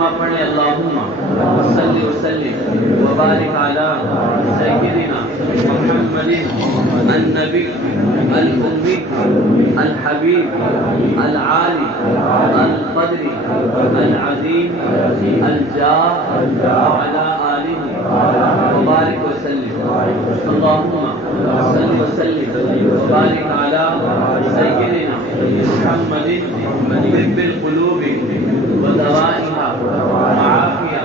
ترجمہ پڑھیں اللہم صلی وسلم وبارک علی سیدنا محمد النبی الأمی الحبیب العالی القدر العظیم الجاہ وعلی آلہ وبارک وسلم اللہم صلی وسلم وبارک علی سیدنا محمد طب القلوب ودوائها وعافية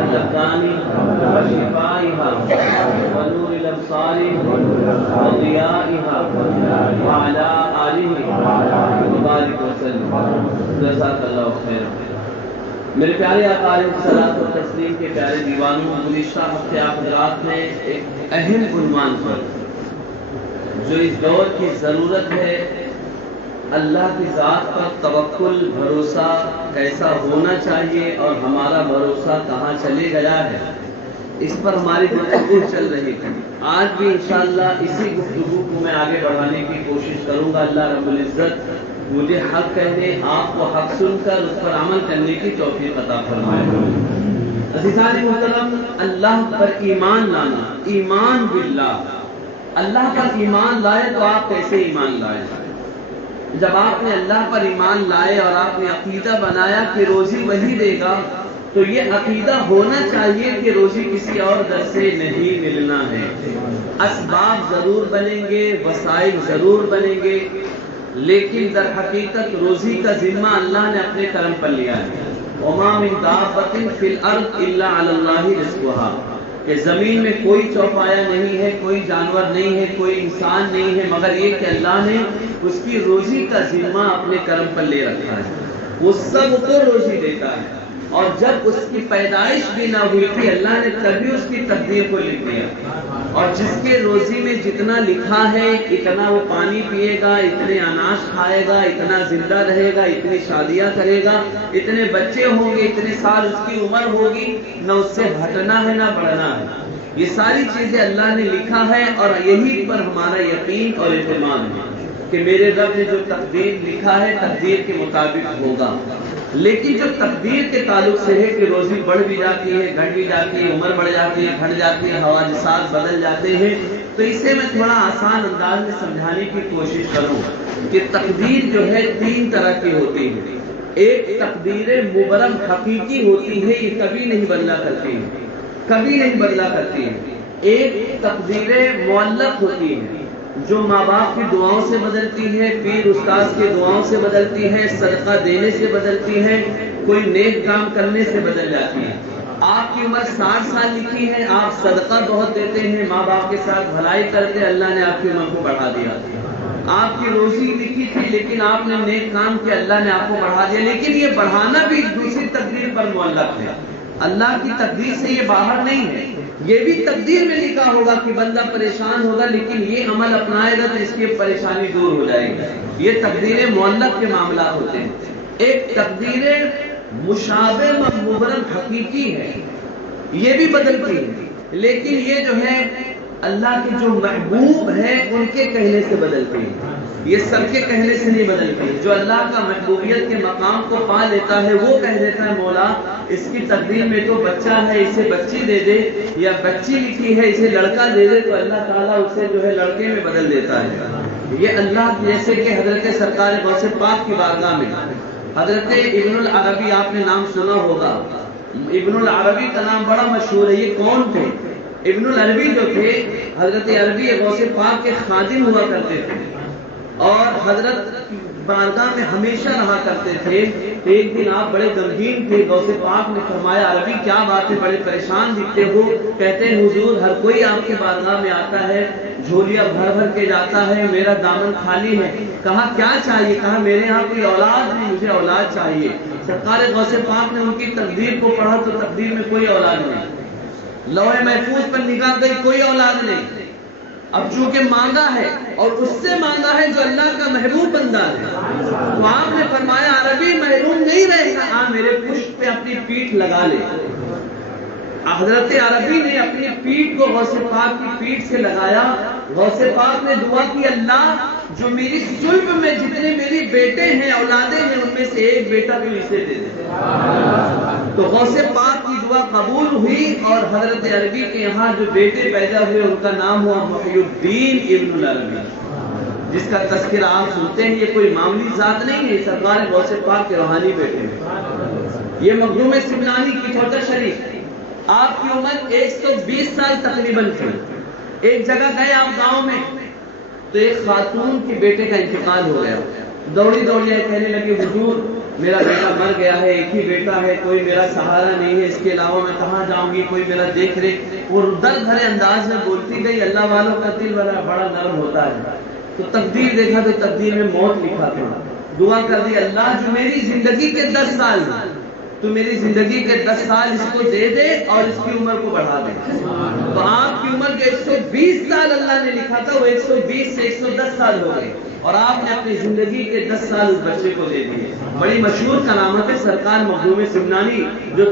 الأبدان وشفائها ونور الأبصار وضيائها وعلى آله وبارك وسلم جزاك الله خيرا۔ میرے پیارے آقا علیہ الصلوۃ والتسلیم کے پیارے دیوانوں، گزشتہ ہفتے آپ حضرات نے ایک اہم عنوان پر جو اس دور کی ضرورت ہے، اللہ کی ذات پر توکل بھروسہ کیسا ہونا چاہیے اور ہمارا بھروسہ کہاں چلے گیا ہے، اس پر ہماری گفتگو چل رہی تھی۔ آج بھی انشاءاللہ اسی گفتگو کو میں آگے بڑھانے کی کوشش کروں گا۔ اللہ رب العزت مجھے حق کہنے، آپ کو حق سن کر اس پر عمل کرنے کی توفیق عطا فرمائے۔ عزیزان محترم، اللہ پر ایمان لانا، ایمان باللہ، اللہ پر ایمان لائے تو آپ کیسے ایمان لائے؟ جب آپ نے اللہ پر ایمان لائے اور آپ نے عقیدہ بنایا کہ روزی وہی دے گا، تو یہ عقیدہ ہونا چاہیے کہ روزی کسی اور در سے نہیں ملنا ہے۔ اسباب ضرور بنیں گے، وسائل ضرور بنیں گے، لیکن در حقیقت روزی کا ذمہ اللہ نے اپنے کرم پر لیا ہے۔ وَمَا مِن دَابَّةٍ فِي الْأَرْضِ إِلَّا عَلَى اللَّهِ رِزْقُهَا، کہ زمین میں کوئی چوپایا نہیں ہے، کوئی جانور نہیں ہے، کوئی انسان نہیں ہے، مگر یہ کہ اللہ نے اس کی روزی کا ذمہ اپنے کرم پر لے رکھا ہے۔ وہ سب کو روزی دیتا ہے، اور جب اس کی پیدائش بھی نہ ہوئی تھی اللہ نے تبھی اس کی تقدیر کو لکھ دیا، اور جس کے روزی میں جتنا لکھا ہے اتنا وہ پانی پیے گا، اتنے اناج کھائے گا، اتنا زندہ رہے گا، اتنی شادیاں کرے گا، اتنے بچے ہوں گے، اتنے سال اس کی عمر ہوگی، نہ اس سے ہٹنا ہے نہ بڑھنا ہے۔ یہ ساری چیزیں اللہ نے لکھا ہے، اور یہی پر ہمارا یقین اور اعتماد ہے کہ میرے رب نے جو تقدیر لکھا ہے تقدیر کے مطابق ہوگا۔ لیکن جو تقدیر کے تعلق سے ہے کہ روزی بڑھ بھی جاتی ہے، گھٹ بھی جاتی ہے، عمر بڑھ جاتی ہے، گھٹ جاتی ہے، حوادثات بدل جاتے ہیں، تو اسے میں تھوڑا آسان انداز میں سمجھانے کی کوشش کروں کہ تقدیر جو ہے تین طرح کی ہوتی ہے۔ ایک تقدیر مبرم حقیقی ہوتی ہے، یہ کبھی نہیں بدلا کرتی ہے، کبھی نہیں بدلا کرتی ہے۔ ایک تقدیر معلق ہوتی ہے جو ماں باپ کی دعاؤں سے بدلتی ہے، پیر استاد کی دعاؤں سے بدلتی ہے، صدقہ دینے سے بدلتی ہے، کوئی نیک کام کرنے سے بدل جاتی ہے۔ آپ کی عمر 60 سال لکھی ہے، آپ صدقہ بہت دیتے ہیں، ماں باپ کے ساتھ بھلائی کرتے، اللہ نے آپ کی عمر کو بڑھا دیا۔ آپ کی روزی لکھی تھی لیکن آپ نے نیک کام کیا، اللہ نے آپ کو بڑھا دیا۔ لیکن یہ بڑھانا بھی دوسری تقدیر پر معلق ہے، اللہ کی تقدیر سے یہ باہر نہیں ہے۔ یہ بھی تقدیر میں لکھا ہوگا کہ بندہ پریشان ہوگا، لیکن یہ عمل اپنائے گا تو اس کی پریشانی دور ہو جائے گی۔ یہ تقدیر معلق کے معاملات ہوتے ہیں۔ ایک تقدیر مشابہ مبرم حقیقی ہے، یہ بھی بدلتی ہے، لیکن یہ جو ہے اللہ کے جو محبوب ہیں ان کے کہنے سے بدلتی ہے، یہ سب کے کہنے سے نہیں بدلتی۔ جو اللہ کا محبوبیت کے مقام کو پا لیتا ہے وہ کہہ دیتا ہے مولا اس کی تقدیر میں تو بچہ ہے، اسے بچی دے دے، یا بچی لکھی ہے اسے لڑکا دے دے، تو اللہ تعالیٰ اسے جو ہے لڑکے میں بدل دیتا ہے۔ یہ اللہ، جیسے کہ حضرت سرکار غوث پاک کی بارگاہ میں حضرت ابن العربی، آپ نے نام سنا ہوگا، ابن العربی کا نام بڑا مشہور ہے۔ یہ کون تھے؟ ابن العربی جو تھے حضرت عربی غوث پاک کے خادم ہوا کرتے تھے، اور حضرت بارگاہ میں ہمیشہ رہا کرتے تھے۔ ایک دن آپ بڑے غمگین تھے، غوث پاک نے فرمایا عربی کیا بات ہے، بڑے پریشان دکھتے ہو؟ کہتے ہیں حضور ہر کوئی آپ کی بارگاہ میں آتا ہے، جھولیاں بھر بھر کے جاتا ہے، میرا دامن خالی ہے۔ کہا کیا چاہیے؟ کہا میرے یہاں کوئی اولاد نہیں، مجھے اولاد چاہیے۔ سرکار غوث پاک نے ان کی تقدیر کو پڑھا تو تقدیر میں کوئی اولاد نہیں، لوح محفوظ پر نگاہ گئی، کوئی اولاد نہیں۔ اب چونکہ مانگا ہے اور اس سے مانگا ہے جو اللہ کا محبوب بندہ ہے، تو آپ نے فرمایا عربی محروم نہیں رہے گا، آپ میرے پشت پہ اپنی پیٹھ لگا لے۔ حضرت عربی نے اپنی پیٹھ کو غوث پاک کی پیٹھ سے لگایا۔ غوث پاک نے دعا کی اللہ جو میری صلب میں جتنے میری بیٹے ہیں، اولادیں ہیں، ان میں سے ایک بیٹا تو اسے دے دے۔ تو غوث پاک کی دعا قبول ہوئی اور حضرت عربی کے یہاں جو بیٹے پیدا ہوئے ان کا نام ہوا محی الدین ابن العربی، جس کا تذکرہ آپ سنتے ہیں۔ یہ کوئی معمولی ذات نہیں ہے، سرکار غوث پاک کے روحانی بیٹے ہیں۔ یہ مخدوم سمنانی کی ٹھوٹا شریف، آپ کی عمر 120 سال تقریباً تھی۔ ایک جگہ گئے آپ گاؤں میں تو ایک خاتون کے بیٹے کا انتقال ہو گیا، دوڑی دوڑی آئے، کہنے لگی حضور میرا بیٹا مر گیا ہے، ایک ہی بیٹا ہے، کوئی میرا سہارا نہیں ہے، اس کے علاوہ میں کہاں جاؤں گی، کوئی میرا دیکھ رے۔ وہ درد بھرے انداز میں بولتی گئی، اللہ والوں کا دل بڑا نرم ہوتا ہے۔ تو تقدیر دیکھا تو تقدیر میں موت لکھا تھا، دعا کر دی اللہ جو میری زندگی کے 10 سال تو میری زندگی کے 10 سال اس کو دے دے اور اس کی عمر کو بڑھا دے۔ تو آپ کی عمر جو 120 سال اللہ نے لکھا تھا وہ 120 سے 110 سال ہو گئے اور آپ نے اپنی زندگی کے 10 سال اس بچے کو دے دیے۔ بڑی مشہور کرامت ہے سرکار مخدوم سمنانی جو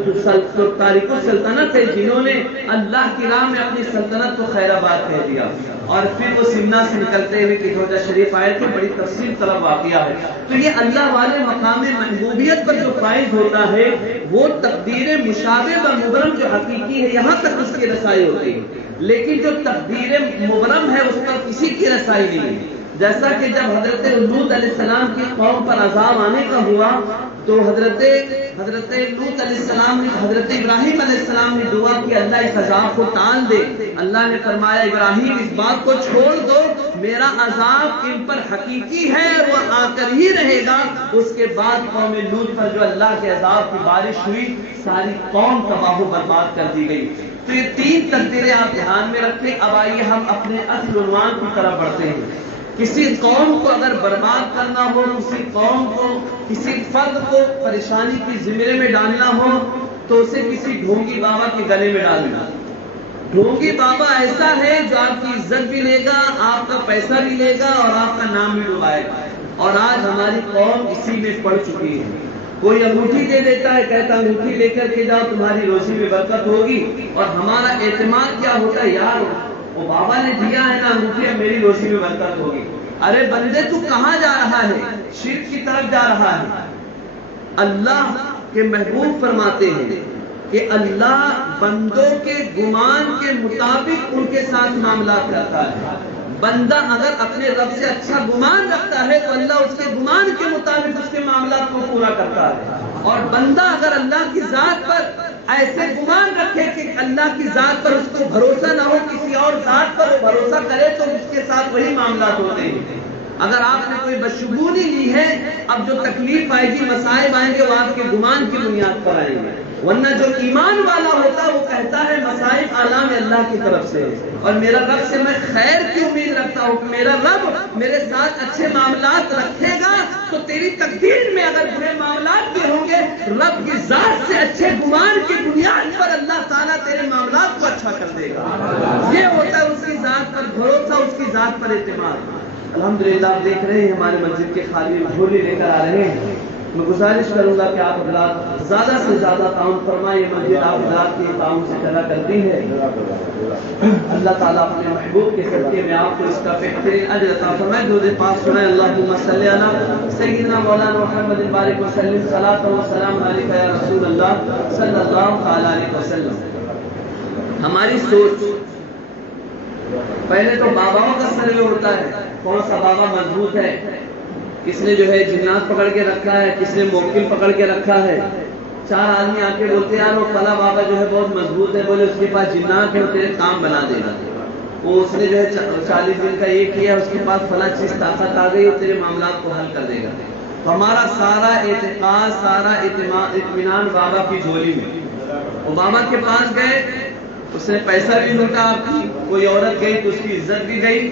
تاریخ السلطنت ہے، جنہوں نے اللہ کی راہ میں اپنی سلطنت کو خیر آباد کہہ دیا اور پھر وہ سمنا سے نکلتے ہوئے کٹھوٹا شریف آئے تھے۔ بڑی تفصیل طلب واقعہ ہے۔ تو یہ اللہ والے مقام محبوبیت پر جو فائز ہوتا ہے وہ تقدیر مشابہ و مبرم جو حقیقی ہے یہاں تک اس کی رسائی ہوتی ہے، لیکن جو تقدیر مبرم ہے اس پر کسی کی رسائی نہیں ہے۔ جیسا کہ جب حضرت لوط علیہ السلام کی قوم پر عذاب آنے کا ہوا تو حضرت لوط علیہ السلام نے حضرت ابراہیم علیہ السلام نے دعا کی اللہ اس عذاب کو ٹال دے۔ اللہ نے فرمایا ابراہیم اس بات کو چھوڑ دو، میرا عذاب ان پر حقیقی ہے، وہ آ کر ہی رہے گا۔ اس کے بعد قوم لوط پر جو اللہ کے عذاب کی بارش ہوئی ساری قوم تباہ و برباد کر دی گئی۔ تو یہ 3 تقدیریں آپ دھیان میں رکھیں۔ اب آئیے ہم اپنے اصل عنوان کی طرف بڑھتے ہیں۔ کسی قوم کو اگر برباد کرنا ہو، کسی قوم کو، کسی فرد کو پریشانی کی زمرے میں ڈالنا ہو تو اسے کسی ڈھونگی بابا کے گلے میں ڈالنا۔ ڈھونگی بابا ایسا ہے جو آپ کی عزت بھی لے گا، آپ کا پیسہ بھی لے گا اور آپ کا نام بھی ڈبائے گا، اور آج ہماری قوم اسی میں پڑ چکی ہے۔ کوئی انگوٹھی دے دیتا ہے، کہتا ہے انگوٹھی لے کر کے جاؤ تمہاری روزی میں برکت ہوگی، اور ہمارا اعتماد کیا ہوتا ہے، یار وہ بابا نے دیا ہے نا انگوٹھی، اب میری روزی میں برکت ہوگی۔ ارے بندے تو کہاں جا رہا ہے؟ شرک کی طرف جا رہا ہے۔ اللہ کے محبوب فرماتے ہیں کہ اللہ بندوں کے گمان کے مطابق ان کے ساتھ معاملات کرتا ہے۔ بندہ اگر اپنے رب سے اچھا گمان رکھتا ہے تو اللہ اس کے گمان کے مطابق اس کے معاملات کو پورا کرتا ہے، اور بندہ اگر اللہ کی ذات پر ایسے گمان رکھے کہ اللہ کی ذات پر اس کو بھروسہ نہ ہو، کسی اور ذات پر وہ بھروسہ کرے تو اس کے ساتھ وہی معاملات ہوتے ہیں۔ اگر آپ نے کوئی بدشگونی لی ہے، اب جو تکلیف آئے گی، مسائب آئیں گے، وہ آپ کے گمان کی بنیاد پر آئیں گے، ورنہ جو ایمان والا ہوتا وہ کہتا ہے مسائب عالم اللہ کی طرف سے، اور میرا رب سے میں خیر کی امید رکھتا ہوں کہ میرا رب میرے ساتھ اچھے معاملات رکھے گا، تو تیری تقدیر میں اگر برے معاملات بھی ہوں گے، رب کی ذات سے اچھے گمان کی بنیاد پر اللہ تعالیٰ تیرے معاملات کو اچھا کر دے گا۔ یہ ہوتا ہے اس کی ذات پر بھروسہ، اس کی ذات پر اعتماد۔ الحمدللہ آپ دیکھ رہے ہیں ہمارے مسجد کے خالی جھولی لے کر آ رہے ہیں۔ میں گزارش کروں گا کہ آپ حضرات زیادہ سے زیادہ تعاون فرمائیں، یہ مسجد آپ حضرات کے تعاون سے چلا کرتی ہے۔ اللہ تعالیٰ اپنے محبوب کے صدقے میں آپ کو اس کا بہترین اجر عطا فرمائے۔ درود پاک سنائیں، اللہم صلی علی سیدنا مولانا محمد بارک وسلم، صلاۃ و سلام علیک یا رسول اللہ صلی اللہ تعالیٰ علیہ وسلم۔ ہماری سوچ پہلے تو باباؤں کا سروے ہوتا ہے، کون سا بابا مضبوط ہے، کس نے جو ہے جنات پکڑ کے رکھا ہے، کس نے موکل پکڑ کے رکھا ہے۔ 4 آدمی آ کے بولتے ہیں یار وہ فلاں بابا جو ہے بہت مضبوط ہے، بولے اس کے پاس جنات ہے، وہ تیرے کام بنا دے گا، وہ اس نے جو ہے 40 دن کا یہ کیا، اس کے پاس فلاں چیز طاقت آ گئی، وہ تیرے معاملات کو حل کر دے گا۔ تو ہمارا سارا اعتقاد، سارا اطمینان بابا کی جھولی میں۔ وہ بابا کے پاس گئے، اس نے پیسہ بھی لوٹا آپ کی، کوئی عورت گئی تو اس کی عزت بھی گئی،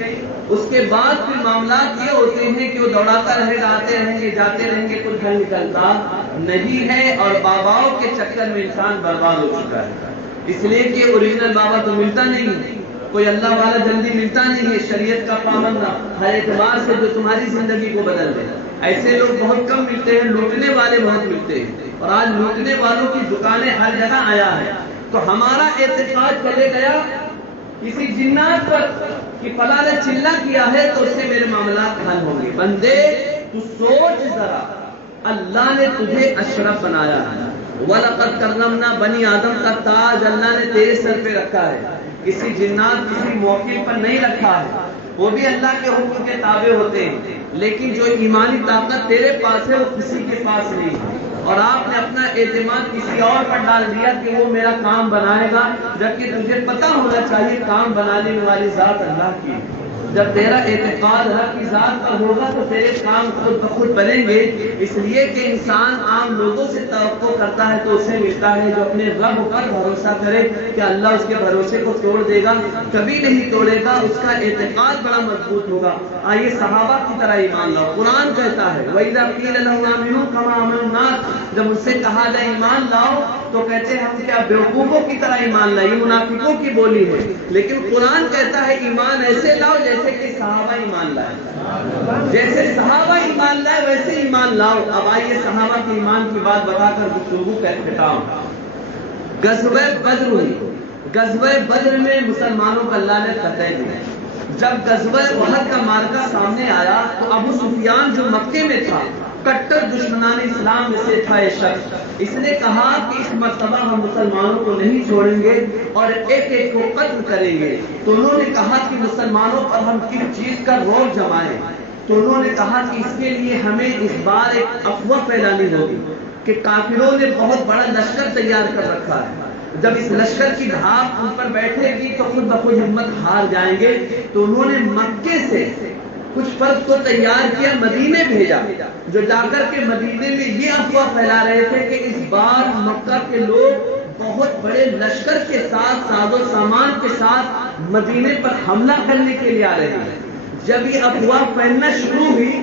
اس کے بعد پھر معاملات یہ ہوتے ہیں کہ وہ دوڑاتا رہے گا، آتے رہیں گے، جاتے رہیں گے، کچھ گھر نکلتا نہیں ہے، اور باباؤں کے چکر میں انسان برباد ہو چکا ہے۔ اس لیے کہ اوریجنل بابا تو ملتا نہیں ہے، کوئی اللہ والا جلدی ملتا نہیں ہے، شریعت کا پابند ہر اعتبار سے جو تمہاری زندگی کو بدل دے، ایسے لوگ بہت کم ملتے ہیں، لوٹنے والے بہت ملتے ہیں، اور آج لوٹنے والوں کی دکانیں ہر جگہ آیا ہے۔ تو ہمارا اعتقاد چلے گیا کسی جنات پر کہ فلاں نے چلہ کیا ہے تو اس سے میرے معاملات حل ہوں گے۔ بندے تو سوچ ذرا، اللہ نے تجھے اشرف بنایا ہے، وَلَقَدْ كَرَّمْنَا بنی آدم کا تاج اللہ نے تیرے سر پہ رکھا ہے، کسی جنات کسی موقع پر نہیں رکھا ہے، وہ بھی اللہ کے حکم کے تابع ہوتے ہیں، لیکن جو ایمانی طاقت تیرے پاس ہے وہ کسی کے پاس نہیں ہے، اور آپ نے اپنا اعتماد کسی اور پر ڈال دیا کہ وہ میرا کام بنائے گا، جبکہ تجھے پتہ ہونا چاہیے کام بنانے والی ذات اللہ کی۔ جب تیرا اعتقاد رب کی ذات پر ہوگا تو تیرے کام خود بخود بنیں گے، اس لیے کہ انسان عام لوگوں سے توقع کرتا ہے تو اسے ملتا ہے، جو اپنے رب پر بھروسہ کرے کہ اللہ اس کے بھروسے کو توڑ دے گا، کبھی نہیں توڑے گا، اس کا اعتقاد بڑا مضبوط ہوگا۔ آئیے صحابہ کی طرح ایمان لاؤ۔ قرآن کہتا ہے وَإِذَا قِيلَ لَهُمْ آمِنُوا كَمَا آمَنَ النَّاسُ، جب ان سے کہا جائے ایمان لاؤ تو کہتے ہیں ہم کیا بیوقوفوں کی طرح ایمان لائے، یہ منافقوں کی بولی ہے، لیکن قرآن کہتا ہے ایمان ایسے لاؤ جیسے کہ صحابہ ایمان لائے، جیسے صحابہ ایمان لائے ویسے ایمان لاؤ۔ اب آئیے صحابہ کے ایمان کی بات بتا کر گفتگو کا اختتام۔ غزوہ بدر ہوئی، غزوہ بدر میں مسلمانوں کو اللہ نے فتح دی۔ جب غزوہ احد کا معرکہ سامنے آیا تو ابو سفیان جو مکے میں تھا، کٹر دشمنان اسلام میں سے تھا یہ شخص، اس نے کہا کہ اس مرتبہ ہم مسلمانوں کو نہیں چھوڑیں گے اور ایک ایک کو قتل کریں گے۔ تو انہوں نے کہا کہ مسلمانوں پر ہم کس چیز کا روک جمائیں، تو انہوں نے کہا کہ اس کے لیے ہمیں اس بار ایک افواہ پھیلانی ہوگی کہ کافروں نے بہت بڑا لشکر تیار کر رکھا ہے، جب اس لشکر کی دھاپ ان پر بیٹھے گی تو خود بخود ہمت ہار جائیں گے۔ تو انہوں نے مکے سے کچھ فرد کو تیار کیا، مدینے بھیجا، جو جا کر کے مدینے میں یہ افواہ پھیلا رہے تھے کہ اس بار مکہ کے لوگ بہت بڑے لشکر کے ساتھ، ساز و سامان کے ساتھ مدینے پر حملہ کرنے کے لیے آ رہے ہیں۔ جب یہ افواہ پھیلنا شروع ہوئی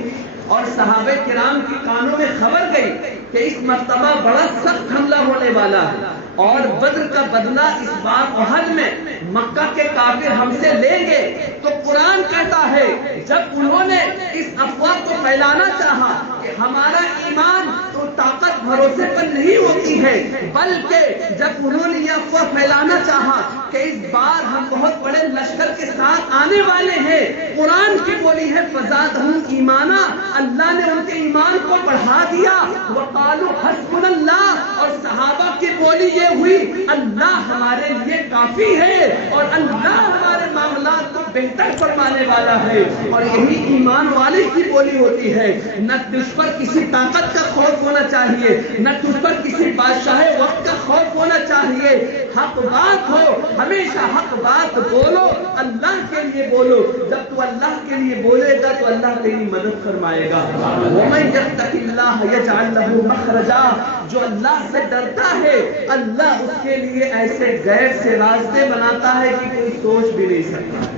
اور صحابہ کرام کے کانوں میں خبر گئی کہ اس مرتبہ بڑا سخت حملہ ہونے والا ہے اور بدر کا بدلہ اس بار احد میں مکہ کے کافر ہم سے لیں گے، تو قرآن کہتا ہے جب انہوں نے اس افواہ کو پھیلانا چاہا کہ ہمارا ایمان تو طاقت بھروسے پر نہیں ہوتی ہے، بلکہ جب انہوں نے یہ افواہ پھیلانا چاہا کہ اس بار ہم بہت بڑے لشکر کے ساتھ آنے والے ہیں، قرآن کی بولی ہے فزادہم ایمانا، اللہ نے ان کے ایمان کو بڑھا دیا، وقالوا حسبنا اللہ، اور صحابہ کی بولی یہ ہوئی اللہ ہمارے لیے کافی ہے اور اللہ ہمارے معاملات کو بہتر فرمانے والا ہے۔ اور یہی ایمان والے کی بولی ہوتی ہے، نہ تجھ پر کسی طاقت کا خوف ہونا چاہیے، نہ تجھ پر کسی بادشاہ وقت کا خوف ہونا چاہیے، حق بات ہو، ہمیشہ حق بات بولو، اللہ کے لیے بولو، جب تو اللہ کے لیے بولے گا تو اللہ تیری مدد فرمائے گا۔ وَمَن يَتَّقِ اللَّهَ يَجْعَل لَّهُ مَخْرَجًا، جو اللہ سے ڈرتا ہے اللہ اس کے لیے ایسے غیر سے راستے بناتا ہے کہ کوئی سوچ بھی نہیں سکتا۔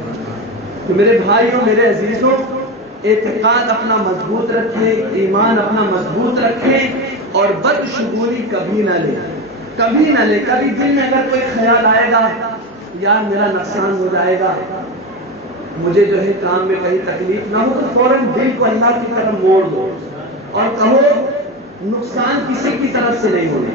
تو میرے بھائیوں، میرے عزیزوں، اعتقاد اپنا مضبوط رکھیں، ایمان اپنا مضبوط رکھیں اور بدشگونی کبھی نہ لیں، کبھی نہ لیں۔ کبھی دل میں اگر کوئی خیال آئے گا یار میرا نقصان ہو جائے گا، مجھے جو ہے کام میں کہیں تکلیف نہ ہو، تو فوراً دل کو اللہ کی طرف موڑ دو اور کہو نقصان کسی کی طرف سے نہیں ہونا،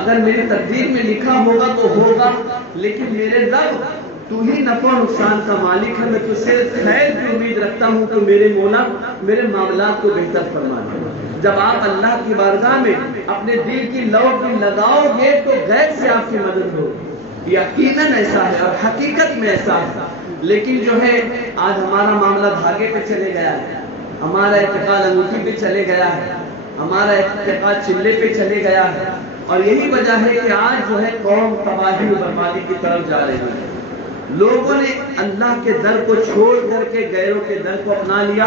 اگر میری تقدیر میں لکھا ہوگا تو ہوگا، لیکن میرے رب تو ہی نفع و نقصان کا مالک ہے، میں تجھ سے خیر کی امید رکھتا ہوں تو میرے مولا میرے معاملات کو بہتر فرما دے۔ جب آپ اللہ کی بارگاہ میں اپنے دل کی لو بھی لگاؤ گے تو غیر سے آپ کی مدد ہوگی، یقیناً ایسا ہے اور حقیقت میں ایسا ہے۔ لیکن جو ہے آج ہمارا معاملہ دھاگے پہ چلے گیا ہے، ہمارا اعتقاد انگوٹھی پہ چلے گیا ہے، ہمارا اعتقاد چلے پہ چلے گیا ہے، اور یہی وجہ ہے کہ آج جو ہے قوم تباہی و بربادی کی طرف جا رہی ہے۔ لوگوں نے اللہ کے در کو چھوڑ کر کے غیروں کے در کو اپنا لیا،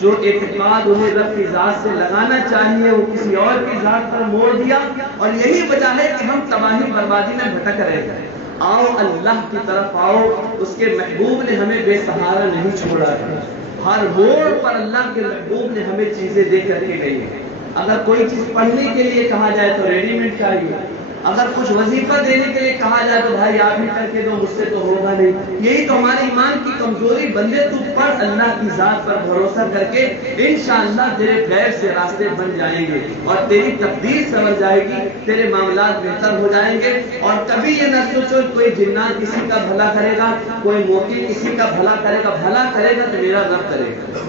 جو اعتقاد انہیں رب کی ذات سے لگانا چاہیے وہ کسی اور کی ذات پر موڑ دیا، اور یہی وجہ ہے کہ ہم تباہی بربادی میں بھٹک رہے ہیں۔ آؤ اللہ کی طرف آؤ، اس کے محبوب نے ہمیں بے سہارا نہیں چھوڑا ہے، ہر موڑ پر اللہ کے محبوب نے ہمیں چیزیں دے کر کے گئی ہیں۔ اگر کوئی چیز پڑھنے کے لیے کہا جائے تو ریڈی میڈ چاہیے، اگر کچھ وظیفہ دینے کے لیے کہا جائے تو بھائی آپ ہی کر کے دو، مجھ سے تو ہوگا نہیں. یہی تو ہمارے ایمان کی کمزوری. بندے تو پڑھ اللہ کی ذات پر بھروسہ کر کے انشاءاللہ تیرے غیب سے راستے بن جائیں گے اور تیری تقدیر سنور جائے گی، تیرے معاملات بہتر ہو جائیں گے. اور کبھی یہ نہ سوچو کوئی جنات کسی کا بھلا کرے گا، کوئی موکل کسی کا بھلا کرے گا. بھلا کرے گا تو میرا رب کرے گا.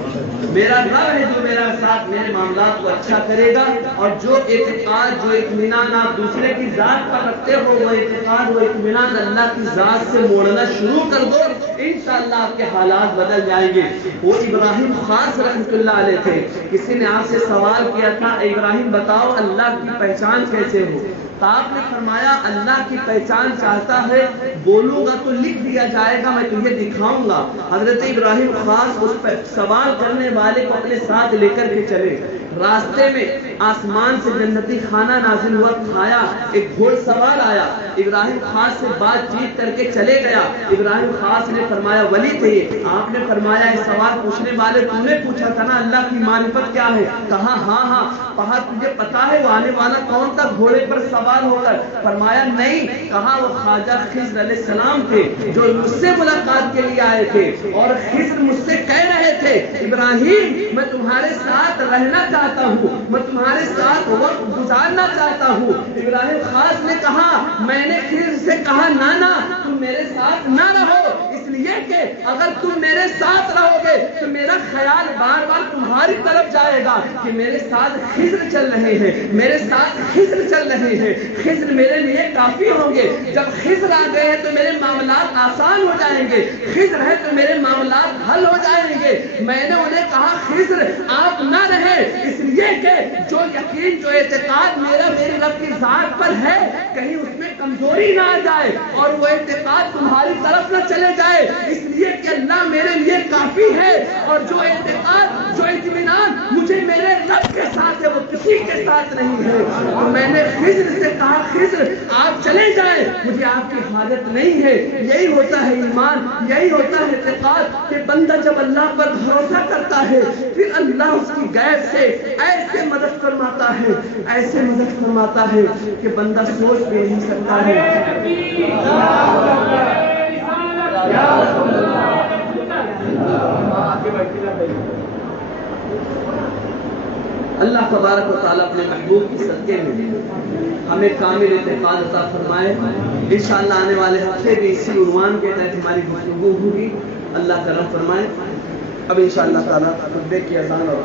میرا رب ہے جو میرا ساتھ میرے معاملات کو اچھا کرے گا. اور جو اعتقاد، جو اطمینان آپ دوسرے کی ذات پر رکھتے ہو، وہ اعتقاد، وہ اطمینان اللہ کی ذات سے موڑنا شروع کر دو، انشاءاللہ آپ کے حالات بدل جائیں گے. وہ ابراہیم خاص رحمۃ اللہ علیہ تھے. کسی نے آپ سے سوال کیا تھا ابراہیم بتاؤ اللہ کی پہچان کیسے ہو؟ تو آپ نے فرمایا اللہ کی پہچان چاہتا ہے بولوں گا تو لکھ دیا جائے گا، میں تمہیں دکھاؤں گا. حضرت ابراہیم خاص اس پر سوال کرنے والے کو اپنے ساتھ لے کر کے چلے. راستے میں آسمان سے جنتی کھانا نازل ہوا، کھایا. ایک گھوڑ سوار آیا، ابراہیم خاص سے بات چیت کر کے چلے گیا. ابراہیم خاص نے فرمایا ولی تھے. آپ نے فرمایا اس سوال پوچھنے والے تم نے پوچھا تھا نا اللہ کی معرفت کیا ہے؟ کہا ہاں ہاں. کہا تجھے پتا ہے وہ آنے والا کون تھا گھوڑے پر سوار ہو کر؟ فرمایا نہیں. کہا وہ خواجہ خضر علیہ السلام تھے جو مجھ سے ملاقات کے لیے آئے تھے. اور خضر مجھ سے کہہ رہے تھے ابراہیم میں تمہارے ساتھ رہنا چاہتا ہوں، میں تمہارے ساتھ وقت گزارنا چاہتا ہوں. ابراہیم خاص نے کہا میں نے خضر سے کہا نانا تم میرے ساتھ نہ رہو، اس لیے کہ اگر تم میرے ساتھ رہو گے تو میرا خیال بار بار تمہاری طرف جائے گا کہ میرے ساتھ خضر چل رہے ہیں، میرے ساتھ خضر چل رہے ہیں، خضر میرے لیے کافی ہوں گے. جب خضر آ گئے ہیں تو میرے معاملات آسان ہو جائیں گے، خضر ہے تو میرے معاملات حل ہو جائیں گے. میں نے انہیں کہا خضر آپ نہ رہے، اس لیے کہ جو یقین، جو اعتقاد میرا میرے رب کی ذات پر ہے کہیں اس میں کمزوری نہ آ جائے اور وہ اعتقاد تمہاری طرف نہ چلے جائے. اس لیے کہ اللہ میرے لیے کافی ہے اور جو اعتقاد، جو اطمینان مجھے میرے رب کے ساتھ ہے وہ کسی کے ساتھ نہیں ہے. اور میں نے خضر سے کہا خضر آپ چلے جائیں، مجھے آپ کی حاجت نہیں ہے. یہی ہوتا ہے ایمان، یہی ہوتا ہے اعتقاد کہ بندہ جب اللہ پر بھروسہ کرتا ہے پھر اللہ اس کی غیب سے ایسے مدد فرماتا ہے، ایسے مدد فرماتا ہے کہ بندہ سوچ بھی نہیں سکتا ہے. اللہ تبارک و تعالیٰ اپنے محبوب کی صدقے میں ہمیں کامل اعتقاد عطا فرمائے. انشاءاللہ آنے والے ہفتے بھی اسی عنوان کے تحت ہماری گفتگو ہوگی. اللہ کرم فرمائے. اب انشاءاللہ تعالیٰ خطبے کی اذان اور